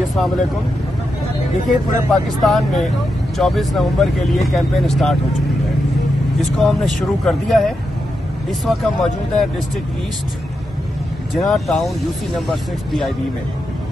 जी अस्सलाम वालेकुम। देखिए, पूरे पाकिस्तान में 24 नवंबर के लिए कैंपेन स्टार्ट हो चुकी है, जिसको हमने शुरू कर दिया है। इस वक्त हम मौजूद हैं डिस्ट्रिक्ट ईस्ट जिना टाउन यूसी नंबर 6 PIB में।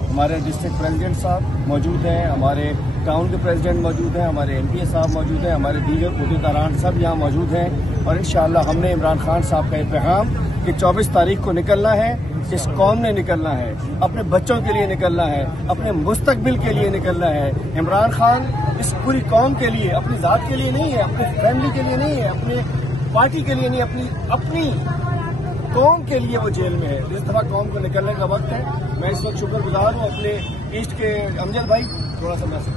हमारे डिस्ट्रिक्ट प्रेसिडेंट साहब मौजूद हैं, हमारे टाउन के प्रेसिडेंट मौजूद हैं, हमारे MPA साहब मौजूद हैं, हमारे दीगर अहदेदारान सब यहाँ मौजूद हैं। और इंशाअल्लाह हमने इमरान खान साहब का ये पैगाम कि 24 तारीख को निकलना है, इस कौम ने निकलना है, अपने बच्चों के लिए निकलना है, अपने मुस्तकबिल के लिए निकलना है। इमरान खान इस पूरी कौम के लिए, अपनी ज़ात के लिए नहीं है, अपनी फैमिली के लिए नहीं है, अपने पार्टी के लिए नहीं, अपनी कौम के लिए वो जेल में है। इस दफा कौम को निकलने का वक्त है। मैं इस वक्त शुक्रगुजार हूँ अपने ईस्ट के अमजद भाई, थोड़ा सा मैसेज।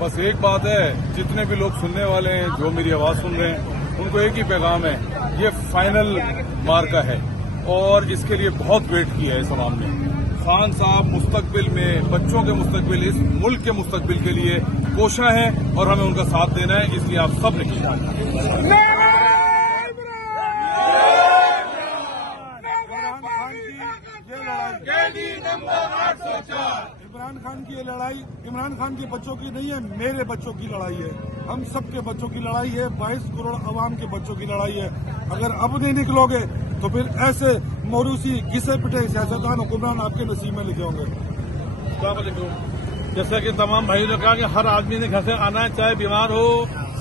बस एक बात है, जितने भी लोग सुनने वाले हैं, जो मेरी आवाज़ सुन रहे हैं, उनको एक ही पैगाम है, ये फाइनल मार्का है और इसके लिए बहुत वेट किया है इस अवाम ने। खान साहब मुस्तकबिल में, बच्चों के मुस्तकबिल, इस मुल्क के मुस्तकबिल के लिए कोशा है और हमें उनका साथ देना है, इसलिए आप सब ने किया। इमरान खान की ये लड़ाई इमरान खान के बच्चों की नहीं है, मेरे बच्चों की लड़ाई है, हम सबके बच्चों की लड़ाई है, 22 करोड़ अवाम के बच्चों की लड़ाई है। अगर अब नहीं निकलोगे तो फिर ऐसे मोरूसी घिसे पिटे सियासतदान हुक्मरान आपके नसीब में लिखे होंगे। जैसा कि तमाम भाइयों ने कहा कि हर आदमी ने घर से आना है, चाहे बीमार हो,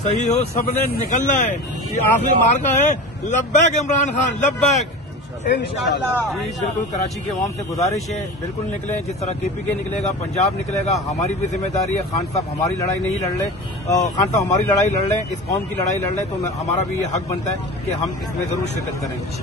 सही हो, सबने निकलना है। ये आखिरी मार्का है। लब्बैक इमरान खान, लब्बैक इंशाअल्लाह। जी बिल्कुल, कराची के अवाम से गुजारिश है, बिल्कुल निकलें। जिस तरह KPK निकलेगा, पंजाब निकलेगा, हमारी भी जिम्मेदारी है। खान साहब हमारी लड़ाई नहीं लड़ रहे, खान साहब हमारी लड़ाई लड़ रहे, इस कौम की लड़ाई लड़ रहे, तो हमारा भी ये हक बनता है कि हम इसमें जरूर शिरकत करें।